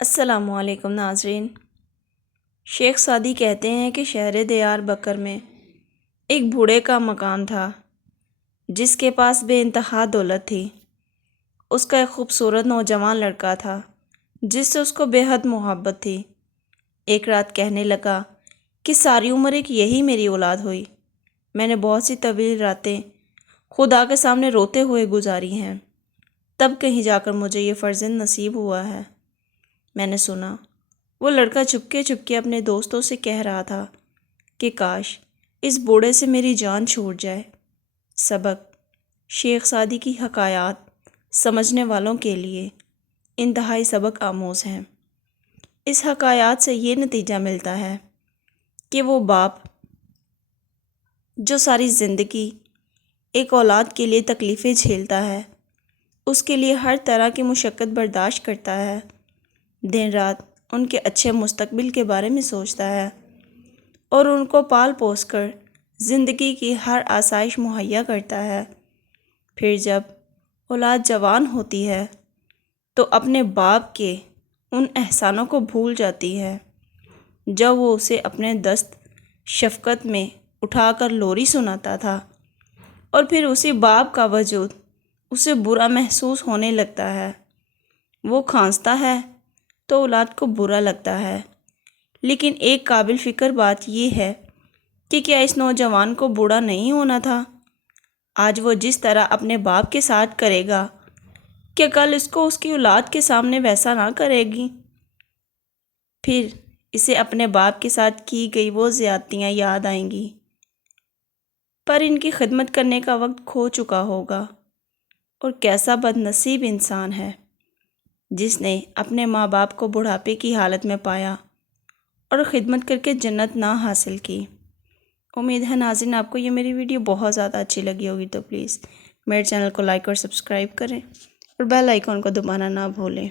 السلام علیکم ناظرین۔ شیخ سعدی کہتے ہیں کہ شہر دیار بکر میں ایک بوڑھے کا مکان تھا جس کے پاس بے انتہا دولت تھی۔ اس کا ایک خوبصورت نوجوان لڑکا تھا جس سے اس کو بے حد محبت تھی۔ ایک رات کہنے لگا کہ ساری عمر ایک یہی میری اولاد ہوئی۔ میں نے بہت سی طویل راتیں خدا کے سامنے روتے ہوئے گزاری ہیں، تب کہیں جا کر مجھے یہ فرزند نصیب ہوا ہے۔ میں نے سنا وہ لڑکا چپکے چپکے اپنے دوستوں سے کہہ رہا تھا کہ کاش اس بوڑھے سے میری جان چھوٹ جائے۔ سبق: شیخ سعدی کی حکایات سمجھنے والوں کے لیے انتہائی سبق آموز ہیں۔ اس حکایات سے یہ نتیجہ ملتا ہے کہ وہ باپ جو ساری زندگی ایک اولاد کے لیے تکلیفیں جھیلتا ہے، اس کے لیے ہر طرح کی مشقت برداشت کرتا ہے، دن رات ان کے اچھے مستقبل کے بارے میں سوچتا ہے اور ان کو پال پوس کر زندگی کی ہر آسائش مہیا کرتا ہے، پھر جب اولاد جوان ہوتی ہے تو اپنے باپ کے ان احسانوں کو بھول جاتی ہے جب وہ اسے اپنے دست شفقت میں اٹھا کر لوری سناتا تھا، اور پھر اسی باپ کا وجود اسے برا محسوس ہونے لگتا ہے۔ وہ کھانستا ہے تو اولاد کو برا لگتا ہے، لیکن ایک قابل فکر بات یہ ہے کہ کیا اس نوجوان کو بوڑھا نہیں ہونا تھا؟ آج وہ جس طرح اپنے باپ کے ساتھ کرے گا، کیا کل اس کو اس کی اولاد کے سامنے ویسا نہ کرے گی؟ پھر اسے اپنے باپ کے ساتھ کی گئی وہ زیادتیاں یاد آئیں گی، پر ان کی خدمت کرنے کا وقت کھو چکا ہوگا۔ اور کیسا بد نصیب انسان ہے جس نے اپنے ماں باپ کو بڑھاپے کی حالت میں پایا اور خدمت کر کے جنت نہ حاصل کی۔ امید ہے ناظرین آپ کو یہ میری ویڈیو بہت زیادہ اچھی لگی ہوگی، تو پلیز میرے چینل کو لائک اور سبسکرائب کریں اور بیل آئیکن کو دبانا نہ بھولیں۔